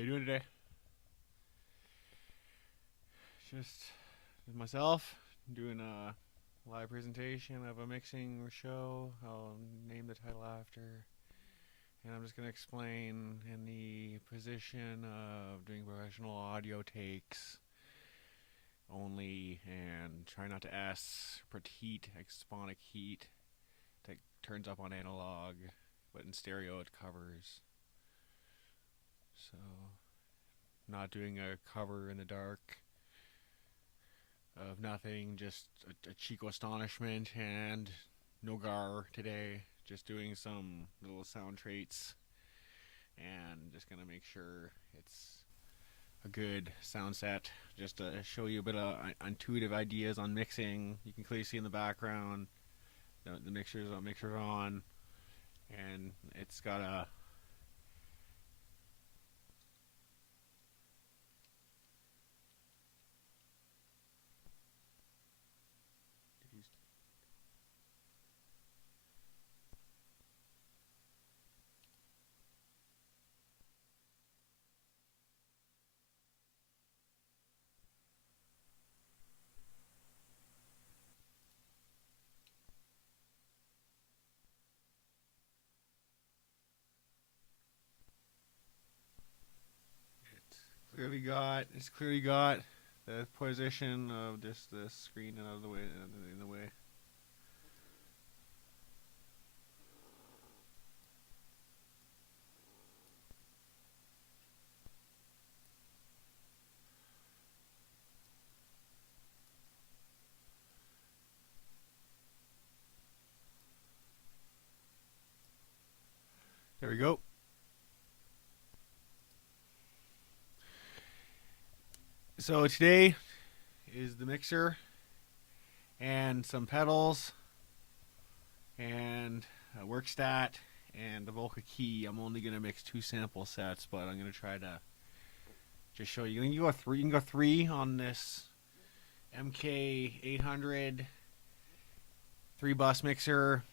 you doing today? Just myself doing a live presentation of a mixing show. I'll name the title after. And I'm just going to explain in the position of doing professional audio takes only and try not to put heat, exponent heat that turns up on analog, but in stereo it covers. So, not doing a cover in the dark of nothing, just a Chico Astonishment and no gar today. Just doing some little sound traits and just gonna make sure it's a good sound set. Just to show you a bit of intuitive ideas on mixing. You can clearly see in the background the mixer's on, and it's got a it's clearly got the position of this screen and out of the way in the way. There we go. So today is the mixer and some pedals and a work stat and the vocal key. I'm only gonna mix 2 sample sets, but I'm gonna try to just show you. You can go three on this MK800 3-bus mixer.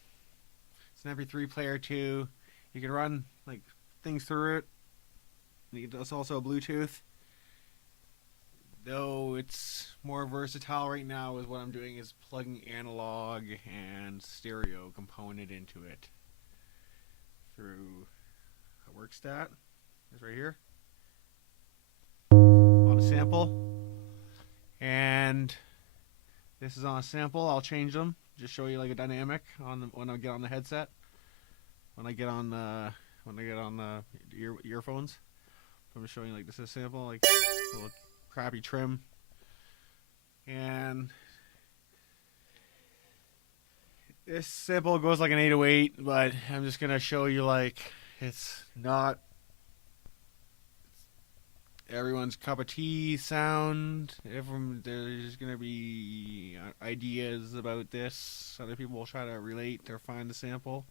It's an MP3 player too. You can run like things through it. It's also Bluetooth. Though it's more versatile right now, is what I'm doing is plugging analog and stereo component into it through a work stat. It's right here on a sample, and this is on a sample. I'll change them, just show you like a dynamic on when I get on the headset, when I get on the earphones. I'm just showing you like this is a sample, like a little crappy trim, and this sample goes like an 808, but I'm just gonna show you like it's not everyone's cup of tea sound. There's gonna be ideas about this. Other people will try to relate or find the sample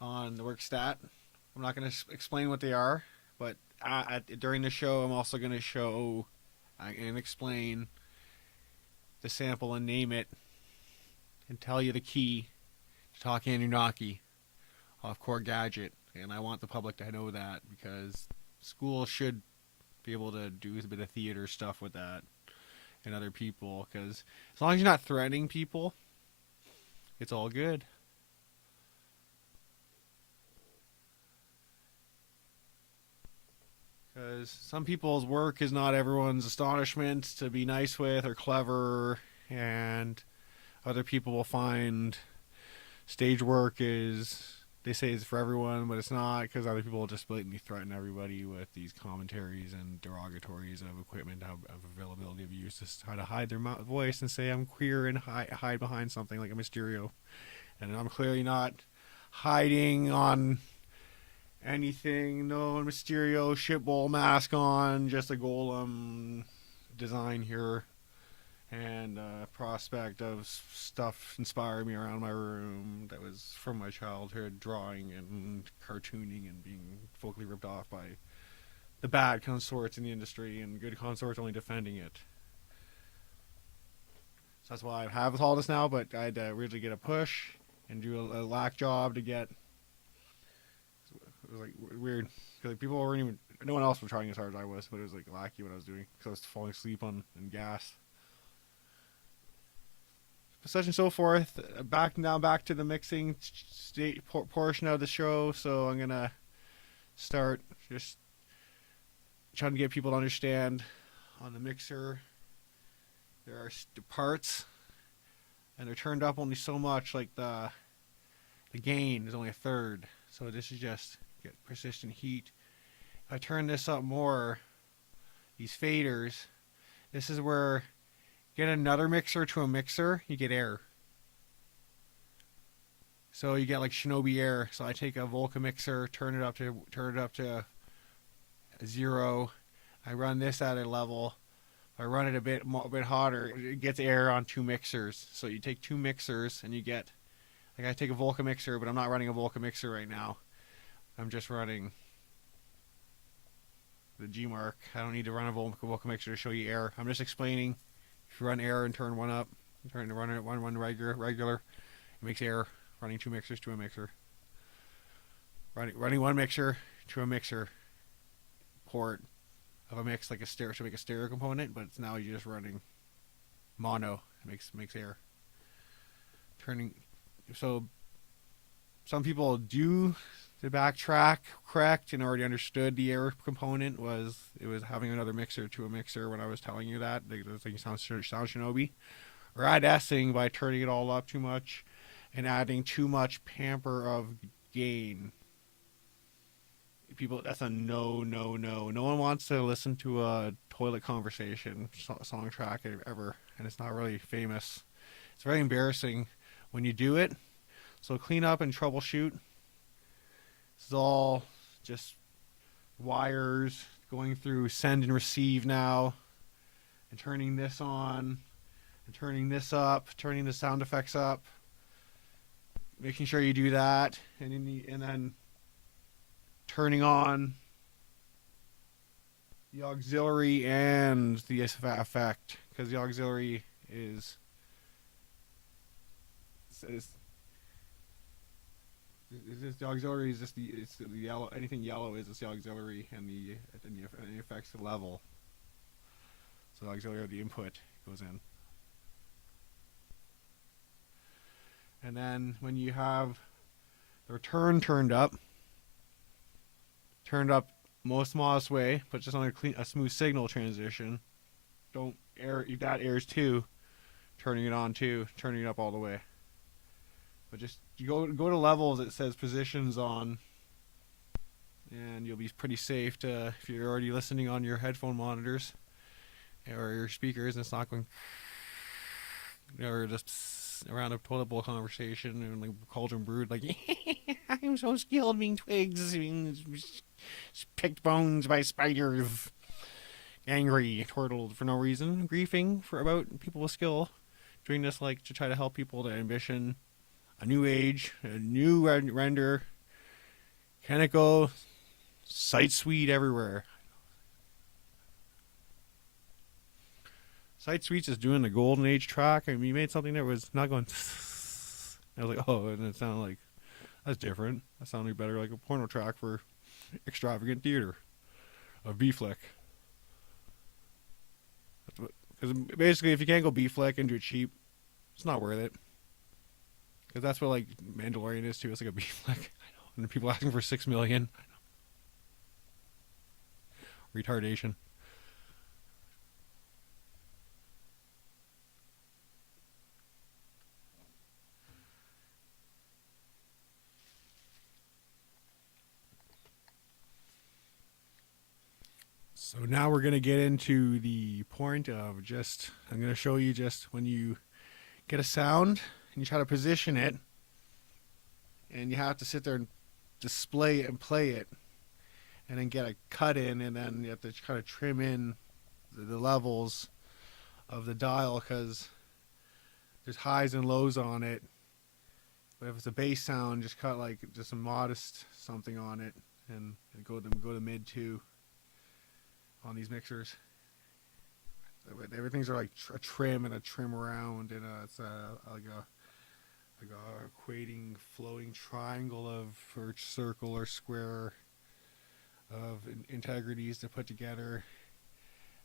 on the work stat. I'm not gonna explain what they are, but during the show, I'm also going to show and explain the sample and name it and tell you the key to Talkie Anunnaki off Core Gadget. And I want the public to know that because schools should be able to do a bit of theater stuff with that and other people. Because as long as you're not threatening people, it's all good. Because some people's work is not everyone's astonishment to be nice with or clever, and other people will find stage work is, they say it's for everyone, but it's not, because other people will just blatantly threaten everybody with these commentaries and derogatories of equipment, of availability of use, to try to hide their voice and say I'm queer and hide behind something like a Mysterio. And I'm clearly not hiding on anything. No Mysterio shitball mask on, just a golem design here, and prospect of stuff inspired me around my room that was from my childhood, drawing and cartooning and being vocally ripped off by the bad consorts in the industry and good consorts only defending it. So that's why I have all this now, but I had to really get a push and do a lack job to get. It was like weird, because like people weren't even No one else was trying as hard as I was, but it was like lackey what I was doing because I was falling asleep on gas. Such and so forth. Back to the mixing portion of the show. So I'm gonna start just trying to get people to understand on the mixer. There are parts, and they're turned up only so much. Like the gain is only a third. So this is just get persistent heat. If I turn this up more, these faders, this is where get another mixer to a mixer, you get air. So you get like Shinobi air. So I take a Volca mixer, turn it up to 0. I run this at a level. If I run it a bit hotter, it gets air on 2 mixers. So you take 2 mixers and you get like I take a Volca mixer, but I'm not running a Volca mixer right now. I'm just running the G mark. I don't need to run a Volca mixer to show you air. I'm just explaining. If you run air and turn one up, run it one regular, it makes air. Running 2 mixers to a mixer. Running 1 mixer to a mixer port of a mix like a stereo to make a stereo component, but it's now you're just running mono. It makes air. Turning so some people do the backtrack correct and already understood the air component was having another mixer to a mixer when I was telling you that. They think it sounds Shinobi. Or add-essing by turning it all up too much and adding too much pamper of gain. People, that's a no. No one wants to listen to a toilet conversation song track ever, and it's not really famous. It's very embarrassing when you do it. So clean up and troubleshoot. This is all just wires going through send and receive now, and turning this on, and turning this up, turning the sound effects up. Making sure you do that, and then turning on the auxiliary and the effect, because the auxiliary is the auxiliary is just the yellow. Anything yellow is just the auxiliary, and the effects the level. So the auxiliary of the input goes in. And then when you have the return turned up most modest way, but just on a smooth signal transition. Don't air, that airs too. Turning it on too, turning it up all the way. But just you go to levels it says positions on, and you'll be pretty safe to if you're already listening on your headphone monitors or your speakers, and it's not going or just around a toilet bowl conversation and like cauldron brood like I'm so skilled being twigs being picked bones by spiders, angry turtled for no reason, griefing for about people with skill, doing this like to try to help people to ambition a new age, a new render. Can it go sight suite everywhere? Sight Suites is doing the Golden Age track. I mean, you made something that was not going. I was like, oh, and it sounded like that's different. That sounded better like a porno track for extravagant theater, a B flick. Because basically, if you can't go B flick and do it cheap, it's not worth it. Because that's what like Mandalorian is too. It's like a B flick. I know. And people asking for $6 million. I know. Retardation. So now we're going to get into the point of just, I'm going to show you just when you get a sound and you try to position it, and you have to sit there and display it and play it, and then get a cut in, and then you have to kind of trim in the levels of the dial because there's highs and lows on it. But if it's a bass sound, just cut like just a modest something on it, and go to mid 2. On these mixers, everything's like a trim and a trim around, and it's like a equating flowing triangle of or circle or square of integrities to put together,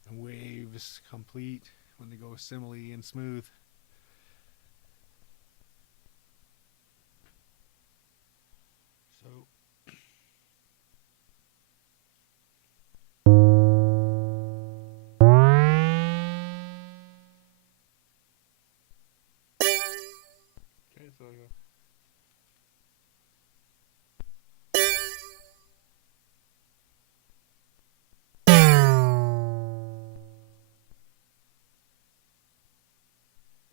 and waves complete when they go simile and smooth. So okay, so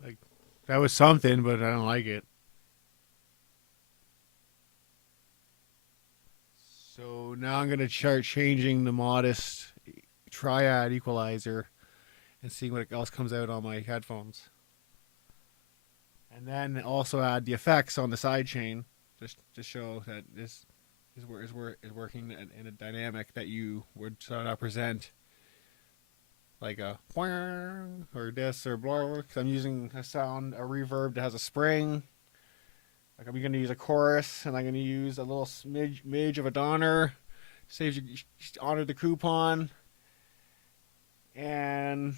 like that was something, but I don't like it. So now I'm gonna start changing the modest triad equalizer and seeing what else comes out on my headphones. And then also add the effects on the side chain, just to show that this is working in a dynamic that you would sort of present like a or this or blah. Because I'm using a reverb that has a spring. Like I'm going to use a chorus, and I'm going to use a little smidge of a Donner. Saves you honor the coupon, and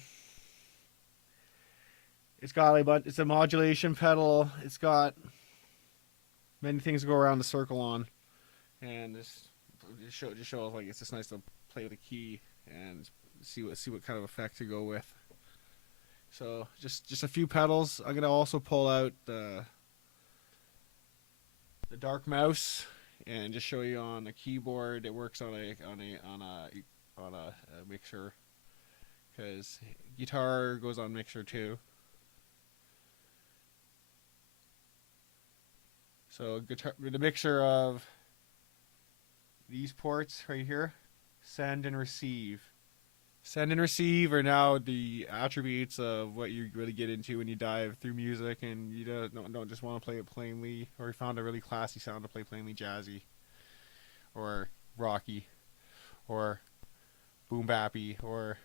it's a modulation pedal. It's got many things to go around the circle on, and this just shows like it's just nice to play with a key and see what kind of effect to go with. So just a few pedals. I'm gonna also pull out the dark mouse and just show you on the keyboard. It works on a mixer, because guitar goes on mixer too. So the mixer of these ports right here, send and receive. Send and receive are now the attributes of what you really get into when you dive through music, and you don't just want to play it plainly, or you found a really classy sound to play plainly jazzy, or rocky, or boom bappy, or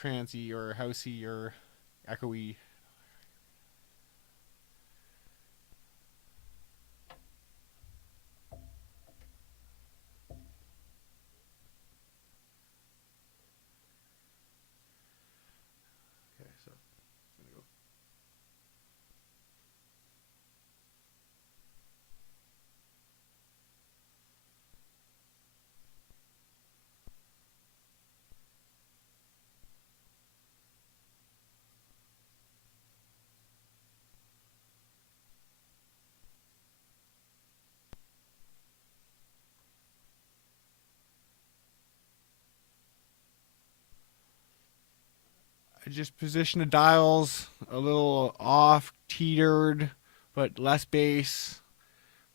trancey, or housey, or echoey. Okay, so I'm gonna go. I just position the dials a little off, teetered, but less bass,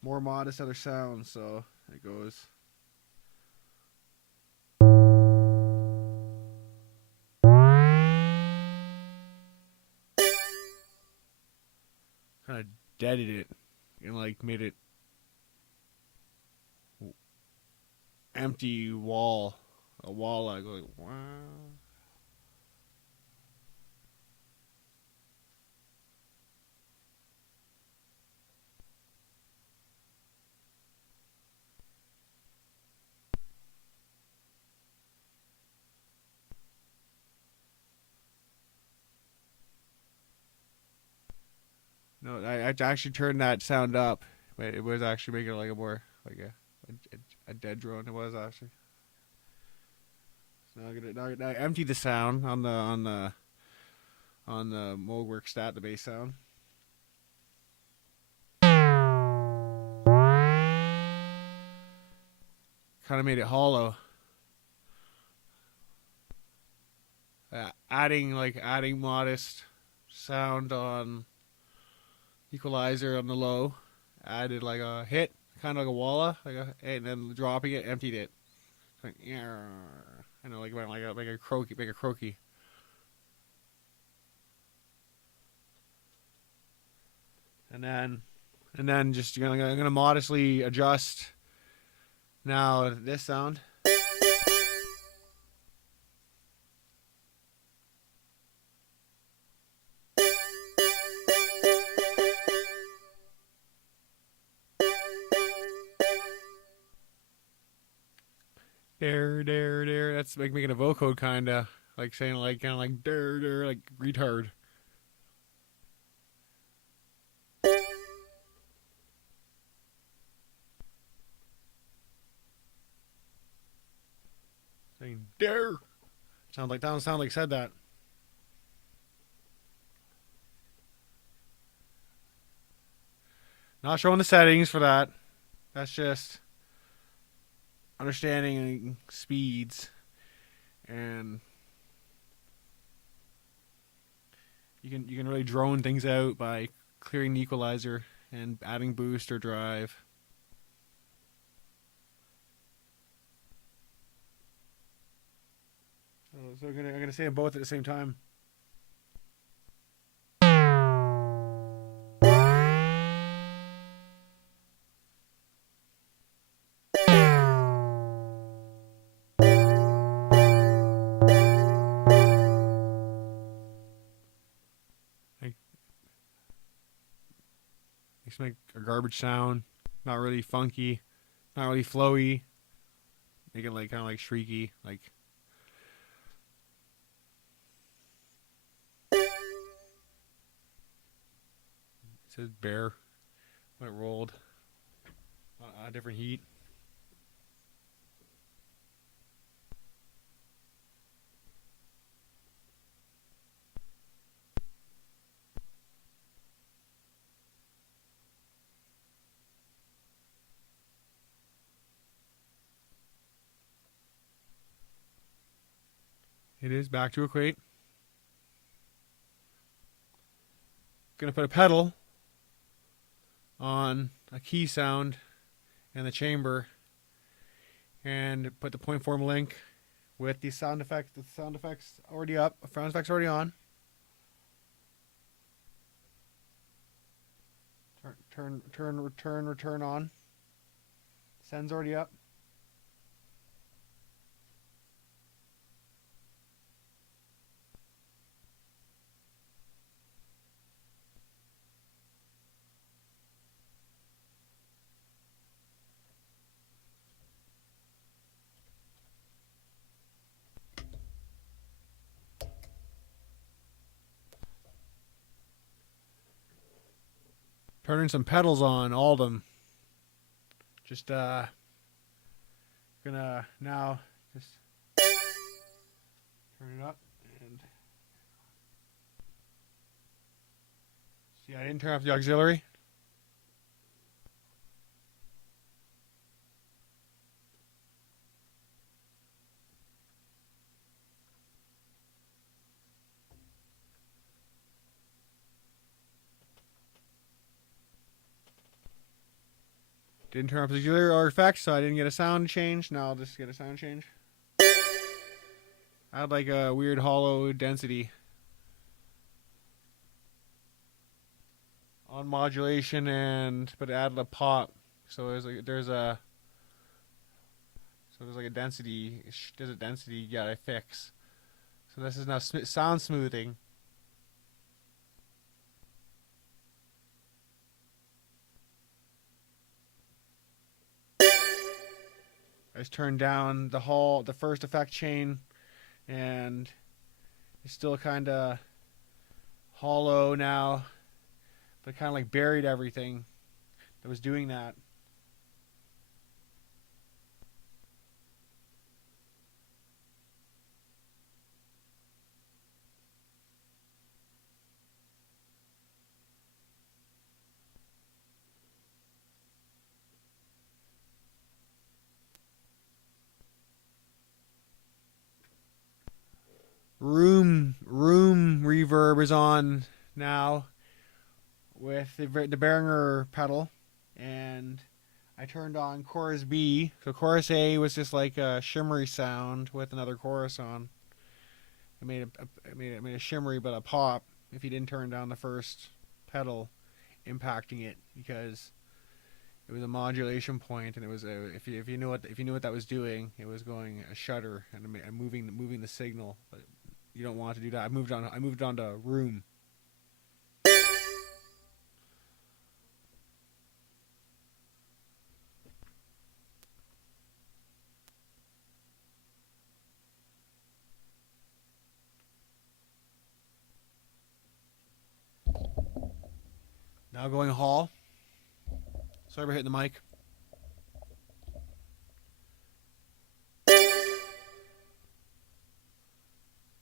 more modest other sounds. So it goes. Kind of deaded it and like made it empty wall, a wall like wow. No, I actually turned that sound up, but it was actually making it like a more like a dead drone. It was actually. So now I empty the sound on the mode work stat, the bass sound. Kind of made it hollow. Adding modest sound on equalizer on the low. Added like a hit, kind of like a walla, and then dropping it, emptied it. Like, yeah, I know, like a croaky, make a croaky. And then just I'm gonna modestly adjust now this sound. Dare, dare, dare. That's like making a vocode kind of like saying like kind of like dare, dare, like retard. Saying dare. Sounds like doesn't sound like said that. Not showing the settings for that. That's just understanding speeds, and you can really drone things out by clearing the equalizer and adding boost or drive. So I'm gonna say them both at the same time. Like, makes make a garbage sound, not really funky, not really flowy. Make it like kind of like shrieky, like it says bear when it rolled. A different heat. It is back to equate. Gonna put a pedal on a key sound in the chamber and put the point form link with the sound effects. The sound effects already up. Sound effects already on. Return on. Send's already up. Turning some pedals on, all of them. Just gonna now just turn it up and see. I didn't turn off the auxiliary. Didn't turn off the auxiliary or effects, so I didn't get a sound change. Now I'll just get a sound change. I had like a weird hollow density on modulation, but it added a pop. So there's like a density. There's a density you gotta fix. So this is now sound smoothing. I just turned down the first effect chain, and it's still kind of hollow now, but kind of like buried everything that was doing that. Room reverb is on now with the Behringer pedal, and I turned on chorus B. So chorus A was just like a shimmery sound with another chorus on. It made a shimmery but a pop if you didn't turn down the first pedal, impacting it because it was a modulation point, and it was if you knew what that was doing, it was going a shutter and moving the signal. But you don't want to do that. I moved on to room. Now going Hall. Sorry about hitting the mic.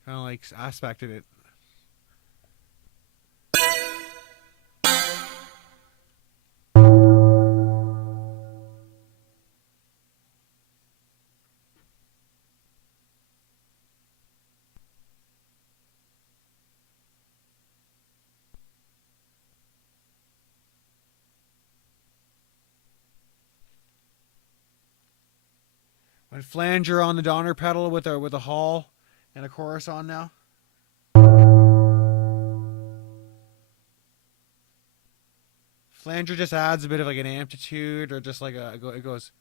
Kind of like aspected it. Went flanger on the Donner pedal with a Hall and a chorus on now. Flanger just adds a bit of like an amplitude, or just like it goes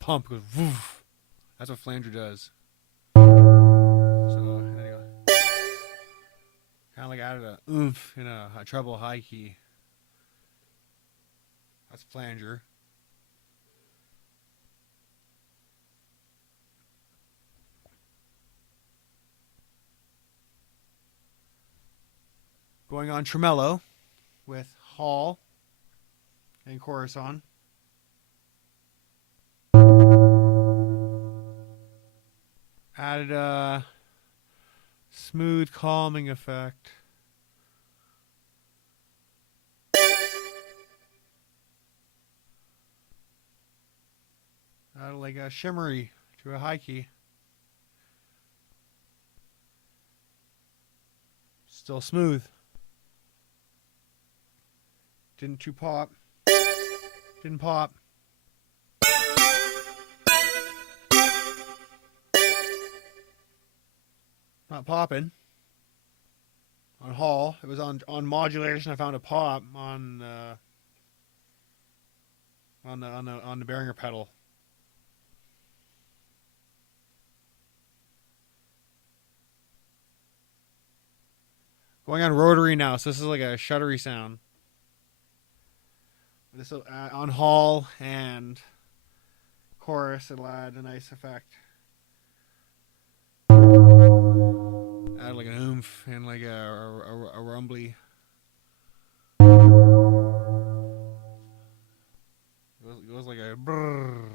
pump, goes woof. That's what flanger does. So there you go. Kind of like added a oomph in a treble high key. That's flanger. Going on tremolo with Hall and chorus on. Added a smooth calming effect. Added like a shimmery to a high key. Still smooth. Didn't too pop. Didn't pop. Not popping. On Hall, it was on modulation. I found a pop on the Behringer pedal. Going on rotary now, so this is like a shuddery sound. This will on Hall and chorus, it'll add a nice effect. Add like an oomph and like a rumbly. It goes like a brrr,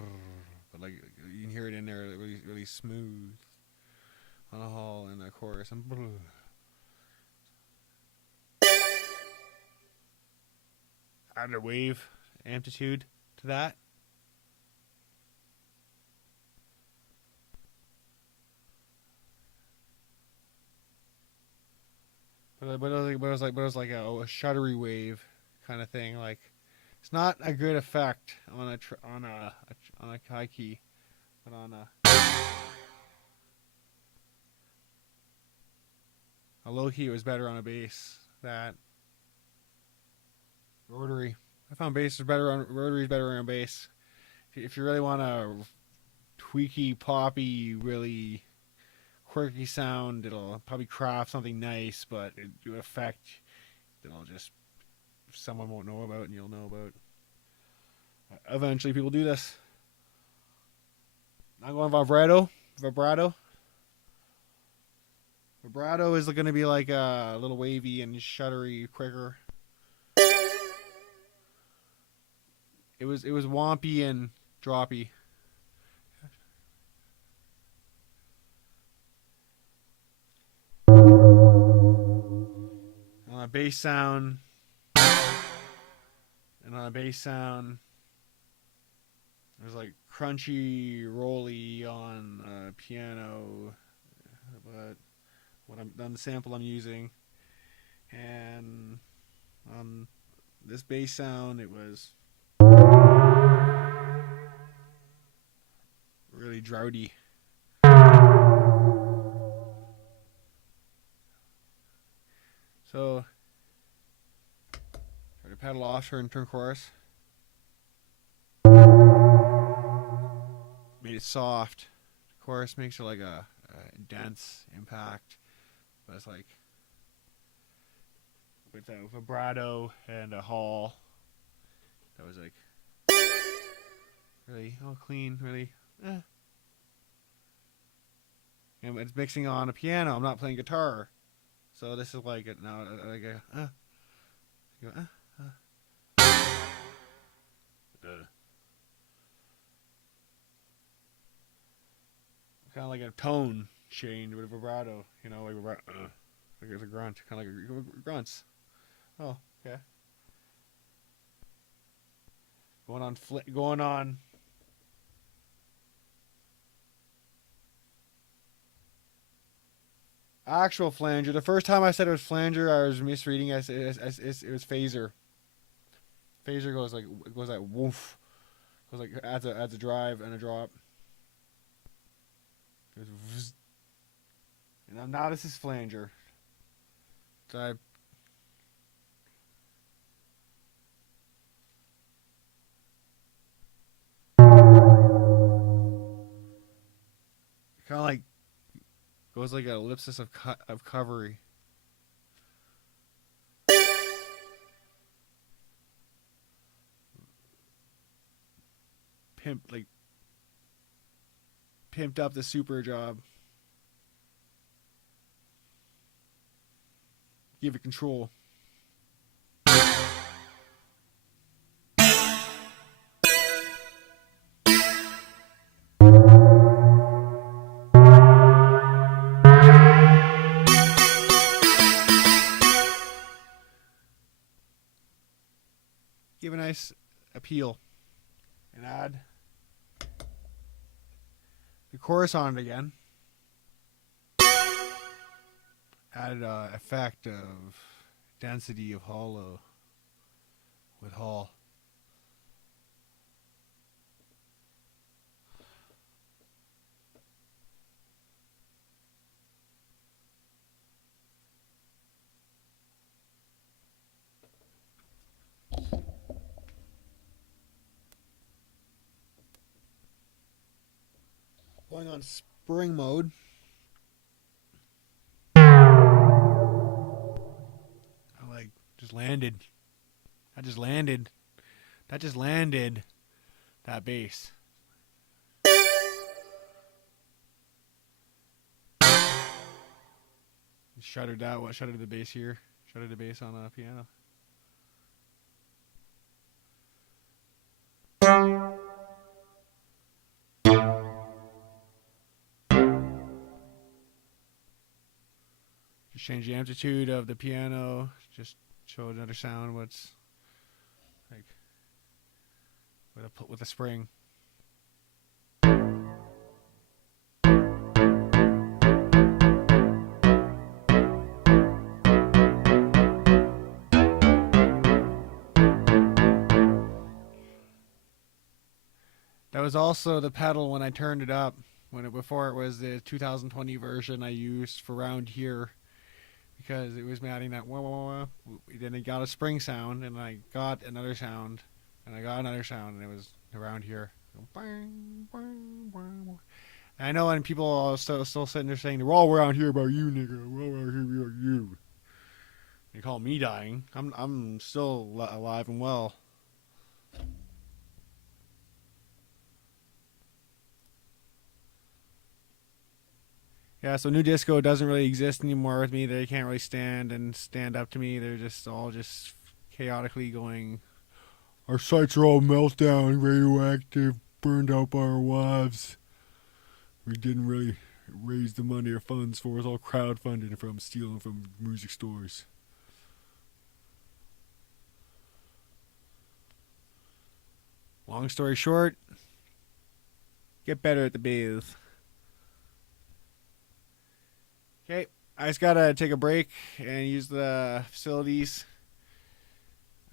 but like you can hear it in there, really really smooth on a Hall and a chorus and brrr. Add a wave amplitude to that. But it was like a shuddery wave kind of thing. Like it's not a good effect on a high key, but on a low key it was better on a bass. That rotary, I found bass is better on rotary is better on bass. If you really want a tweaky, poppy, really quirky sound, it'll probably craft something nice, but it do effect that'll just someone won't know about and you'll know about. Eventually people do this. I'm going vibrato. Vibrato is going to be like a little wavy and shuddery, quicker. It was wompy and droppy. On a bass sound, it was like crunchy, rolly on piano, but on the sample I'm using, and on this bass sound, it was really droughty. So try to pedal off, turn chorus. Made it soft. The chorus makes it like a dense impact, but it's like with a vibrato and a Hall. That was like really clean, really. And it's mixing on a piano. I'm not playing guitar, so this is like it now. Like a. like a tone change with a vibrato. You know, like like it's a grunt, kind of like grunts. Oh, okay. Going on. Actual flanger. The first time I said it was flanger, I was misreading. It was phaser. Phaser goes like woof. Goes like adds a drive and a drop. Goes vzz. And now this is flanger. So I kind of like goes like an ellipsis of covery. Pimp like pimped up the super job. Give it control. Give a nice appeal. And add the chorus on it again. Added effect of density of hollow with Hall. Going on spring mode. I like just landed. I just landed. That just landed that bass. Shuttered that. What shuttered the bass here? Shuttered the bass on the piano. Just change the amplitude of the piano. Just show another sound. What's like with a spring. That was also the pedal when I turned it up. Before it was the 2020 version I used for around here because it was adding that wah wah wah. Then it got a spring sound, and I got another sound, and I got another sound, and it was around here. Bang, bang, bang. And I know, and people are still sitting there saying, "We're all around here about you, nigga. We're all around here about you." You call me dying? I'm still alive and well. Yeah, so new disco doesn't really exist anymore with me. They can't really stand up to me. They're just all just chaotically going. Our sites are all meltdown, radioactive, burned out by our wives. We didn't really raise the money or funds for. It's all crowdfunded from stealing from music stores. Long story short, get better at the biz. Okay, I just gotta take a break and use the facilities.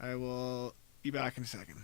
I will be back in a second.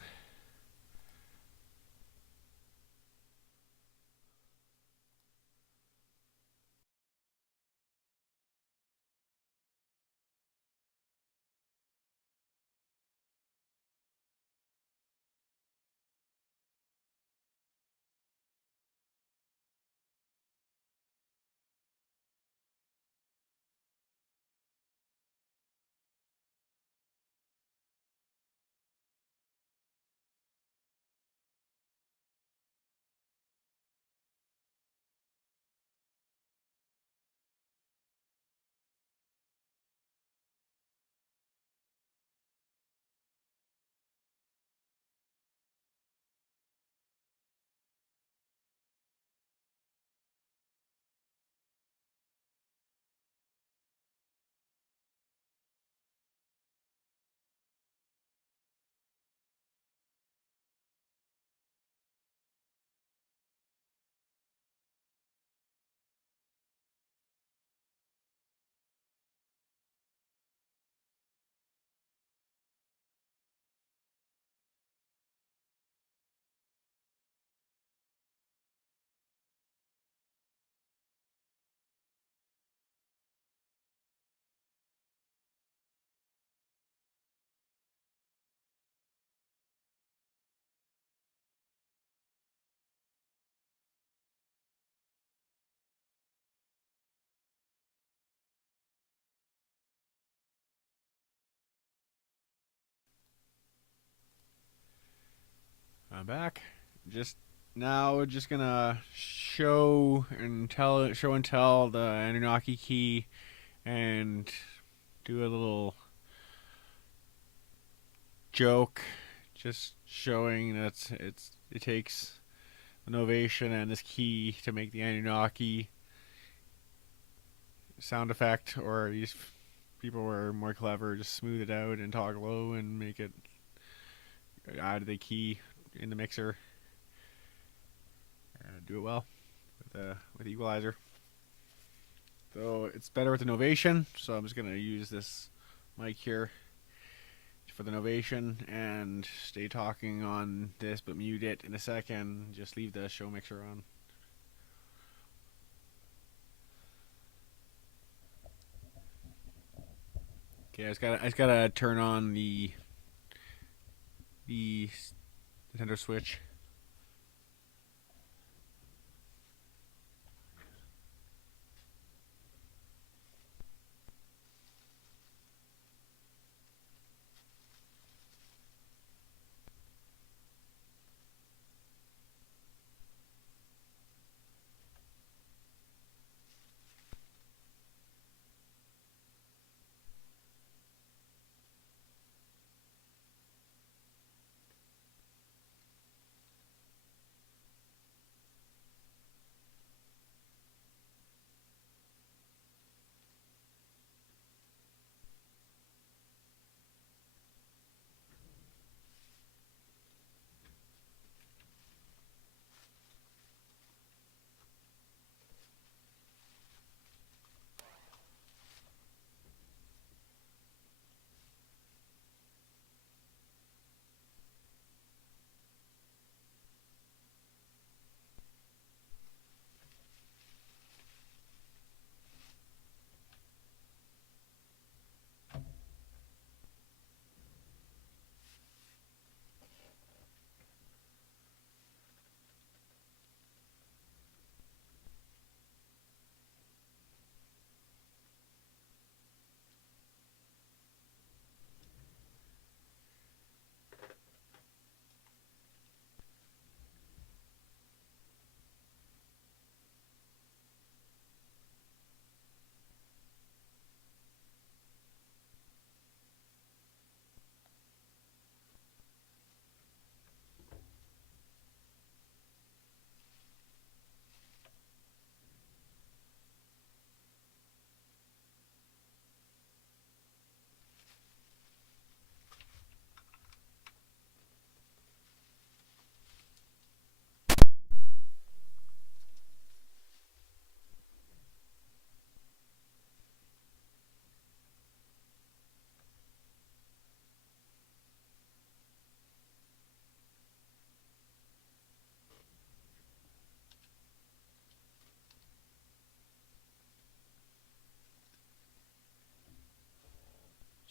I'm back. Just now, just gonna show and tell the Anunnaki key, and do a little joke, just showing that it takes an ovation and this key to make the Anunnaki sound effect, or these people were more clever, just smooth it out and talk low and make it add the key in the mixer and do it well with the equalizer. So it's better with an ovation, so I'm just gonna use this mic here for the novation and stay talking on this, but mute it in a second. Just leave the show mixer on. Okay, I just gotta turn on the Nintendo Switch.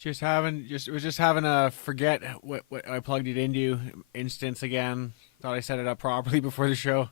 Just having a forget what I plugged it into instance again. Thought I set it up properly before the show.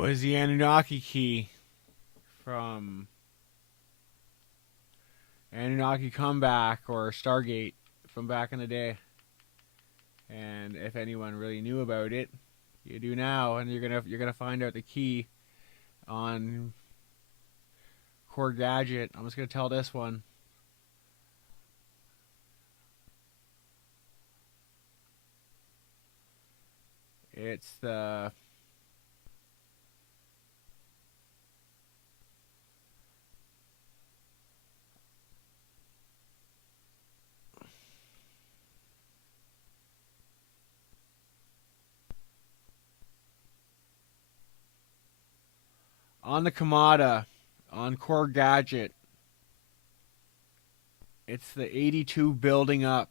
was the Anunnaki key from Anunnaki Comeback or Stargate from back in the day. And if anyone really knew about it, you do now, and you're gonna find out the key on Core Gadget. I'm just gonna tell this one. It's the on the Kamada on Core Gadget. It's the 82 building up.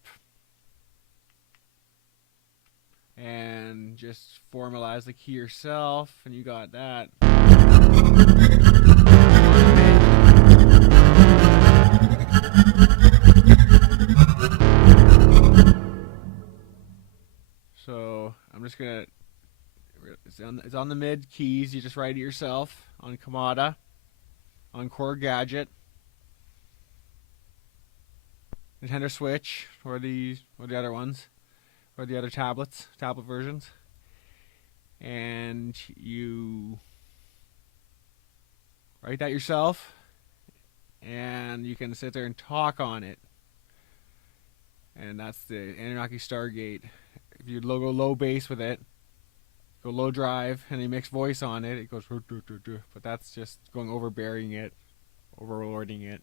And just formalize the key yourself, and you got that. So I'm just gonna. It's on the mid keys. You just write it yourself on Kamada, on Core Gadget, Nintendo Switch, or the other ones, or the other tablet versions, and you write that yourself, and you can sit there and talk on it. And that's the Anunnaki Stargate. If you go low bass with it, go low drive, and you mix voice on it, it goes. But that's just going overbearing it, overlording it.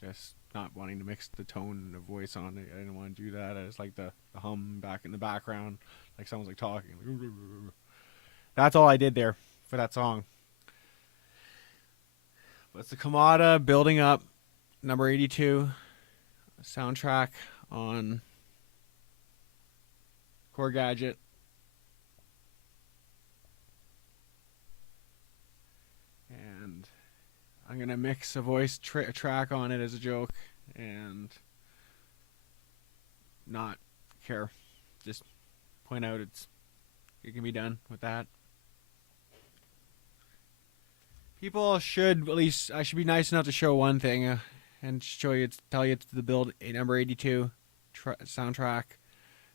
Just not wanting to mix the tone and the voice on it. I didn't want to do that. I just like the hum back in the background, like someone's like talking. That's all I did there for that song. But it's the Kamada building up, number 82, soundtrack on Core Gadget. And I'm going to mix a voice track on it as a joke and not care. Just point out it can be done with that. People should, at least, I should be nice enough to show one thing and tell you it's the build number 82 soundtrack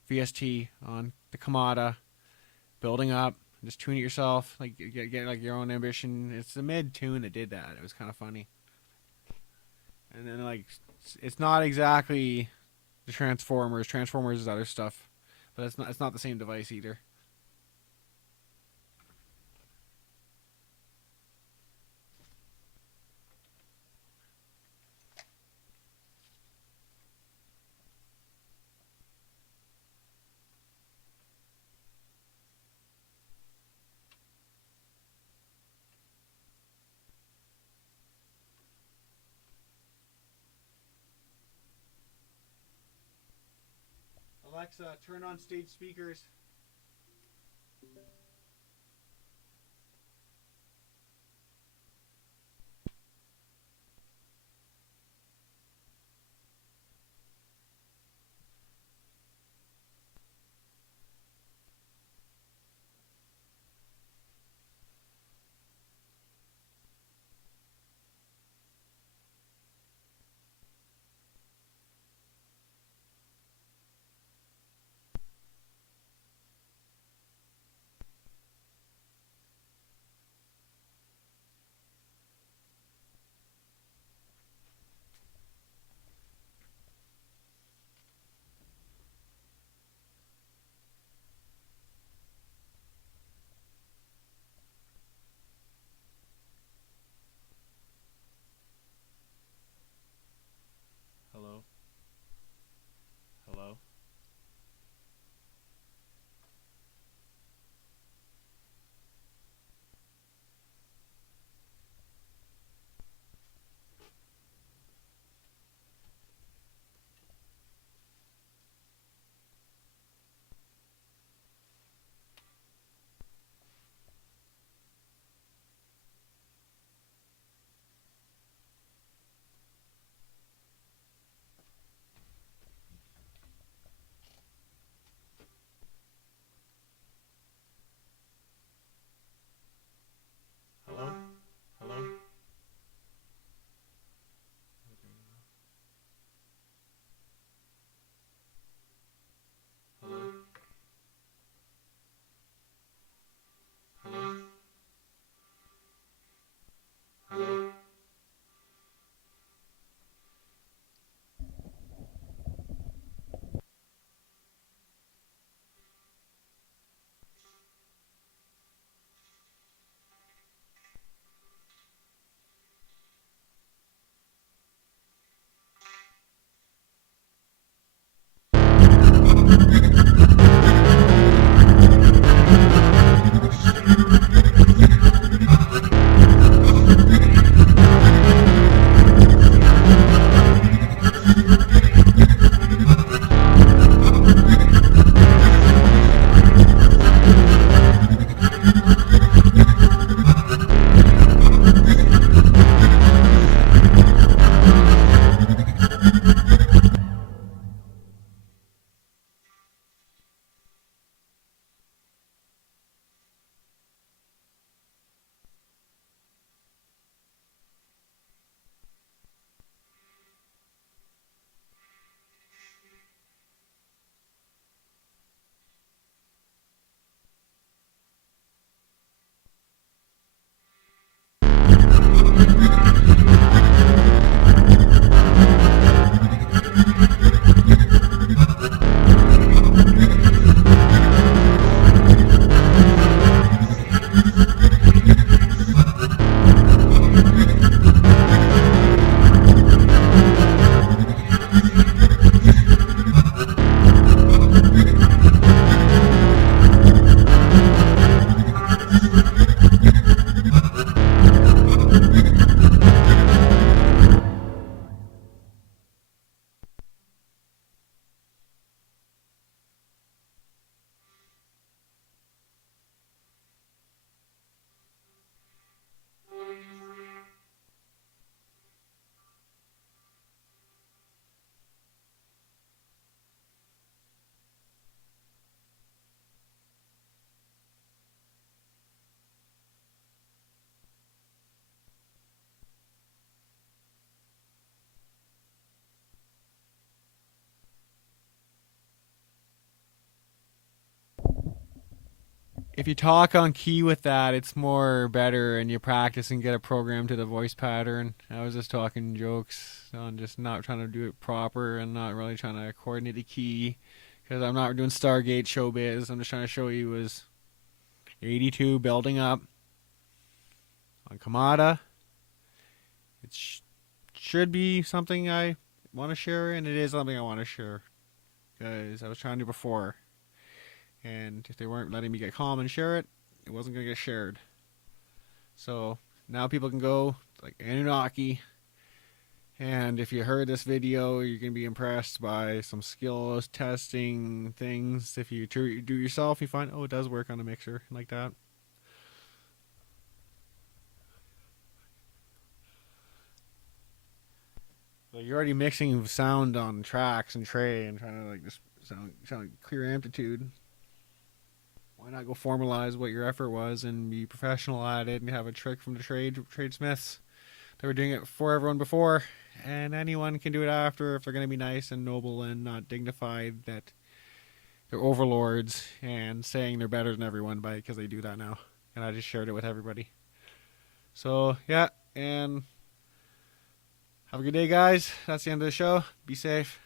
VST on the Kamada building up. Just tune it yourself, like get like your own ambition. It's the mid tune that did that. It was kind of funny. And then like it's not exactly the Transformers. Transformers is other stuff, but it's not the same device either. Alexa, turn on stage speakers. if you talk on key with that, it's more better, and you practice and get a program to the voice pattern. I was just talking jokes on just not trying to do it proper and not really trying to coordinate the key because I'm not doing Stargate showbiz. I'm just trying to show you is 82 building up on Kamada. It should be something I want to share, and it is something I want to share because I was trying to do before. And if they weren't letting me get calm and share it, it wasn't going to get shared. So now people can go like Anunnaki. And if you heard this video, you're going to be impressed by some skills testing things. If you do it yourself, you find, oh, it does work on a mixer like that. So you're already mixing sound on tracks and tray and trying to like just sound clear amplitude. Why not go formalize what your effort was and be professional at it and have a trick from the tradesmiths that were doing it for everyone before, and anyone can do it after if they're going to be nice and noble and not dignified that they're overlords and saying they're better than everyone because they do that now. And I just shared it with everybody. So yeah, and have a good day, guys. That's the end of the show. Be safe.